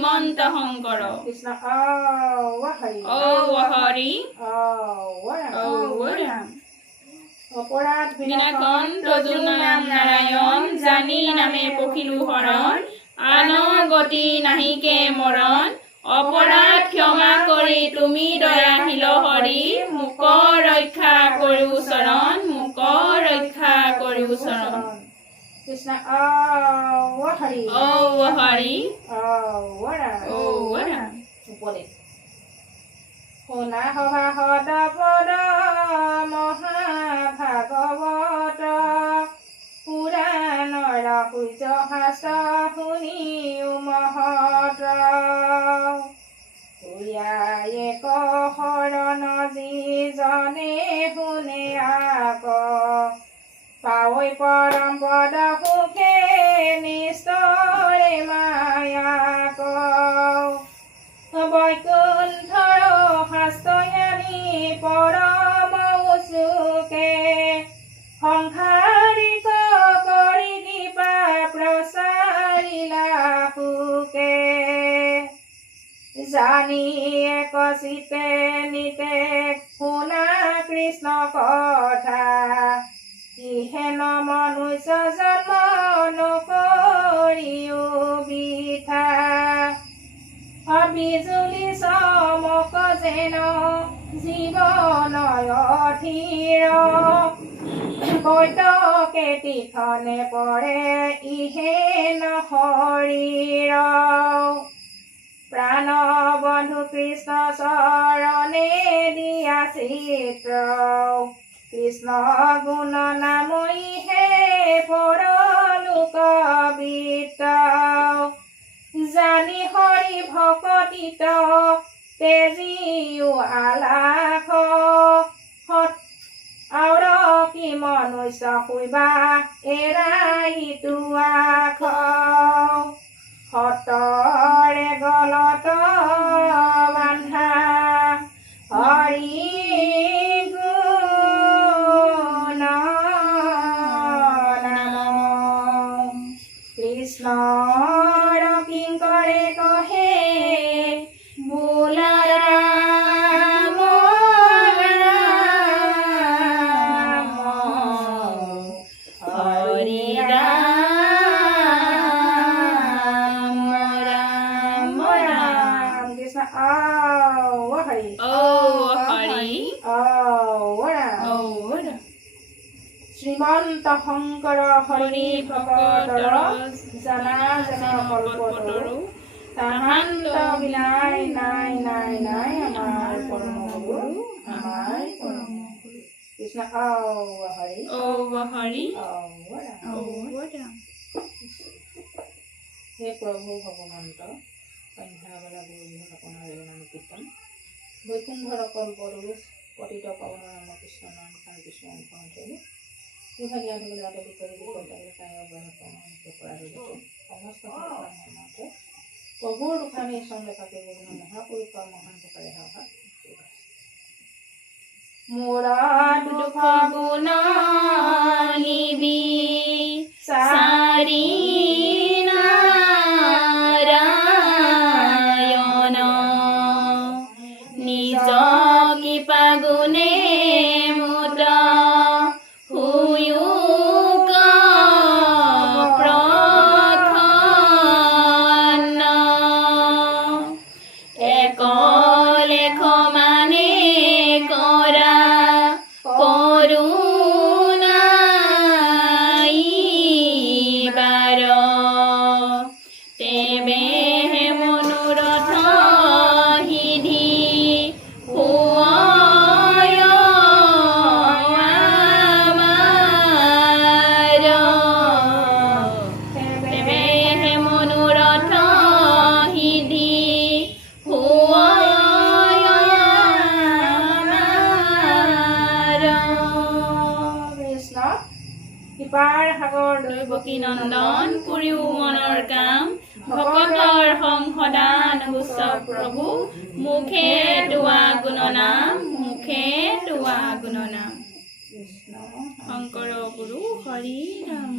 শ্ৰীমন্ত শংকৰ কৃষ্ণ হৰি হৰি ৰাম অপৰাধ বিনাশন তজু নাম নাৰায়ণ জানি নামে পখিলো শৰণ আন গতি নাহিকে মৰণ অপৰাধ ক্ষমা কৰি তুমি দয়াশীল হৰি মোক ৰক্ষা কৰিও চৰণ মোক ৰক্ষা কৰিও চৰণ কৃষ্ণ হৰি হৰি ৰাম উপদেশ শুনা সভা সদপদ মহাভাগৱত পুৰাণৰ সূৰ্য শাস্ত্ৰ শুনিও মহত এক শৰণ যিজনে শুনে আক পাৱৈ পৰম পদ সুখে নিস্তৰে মায়াক বৈকুণ্ঠৰ শাস্ত্ৰয়ানী পৰম উচুকে সংসাৰিক কৰি কৃপা প্ৰচাৰিলা সুকে জানি এক চিতে নিতে শুনা কৃষ্ণ কথা ইহেন মনুষ্য জন্ম নকৰিও বৃথা বিজুলি চমক যেন জীৱনয় অধীৰ বৈতকে তীৰ্থনে পৰে ইহেন শৰীৰ প্ৰাণ বন্ধু কৃষ্ণ চৰণে দিয়া চিত্ৰ কৃষ্ণ গুণ নামই হে পৰলোক বিত্ত জানি হৰি ভকতিত তেজিও আলাখ আউৰ কি মনুষ্য শুইবা এৰাই তুৱাখ সতৰে গলত বান্ধা হৰি গুণ নাম কৃষ্ণৰ কিংকৰে কহে বোলা ৰাম ৰাম হৰি ৰাম ৰাম ৰাম কৃষ্ণ হৰি হৰি ৰাম শ্ৰীমন্ত শংকৰ হৰি ভকতৰ জনা জনা কল্পতৰু তাহান্ত বিনাই নাই নাই নাই আমাৰ পৰম গুৰু আমাৰ পৰম গুৰু কৃষ্ণ হৰি হৰি ৰাম হে প্ৰভু ভগৱন্ত সন্ধ্যাবেলা গুৰু আপোনাৰ নাম কীৰ্তন বৈকুণ্ঠৰ কল্পতৰু পতিত পাৱন নাম কৃষ্ণ নাম কৃষ্ণ অংশ বিভাগীয় যাতে বিপৰীত সমস্ত প্ৰভুৰ দুখানি চন্দ্ৰ পাকে বিভিন্ন মহাপুৰুষ মহান প্ৰকাৰে হা মোৰ দুখ গুণ নিবি চাৰি নাৰায়ণ নিজ কৃপা গুণে মুদ দৈৱকী নন্দন পুৰিও মনৰ কাম ভকতৰ সংসদান উৎসৱ প্ৰভু মুখে দোৱা গুণনাম মুখে দোৱা গুণনাম শংকৰ গুৰু হৰি ৰাম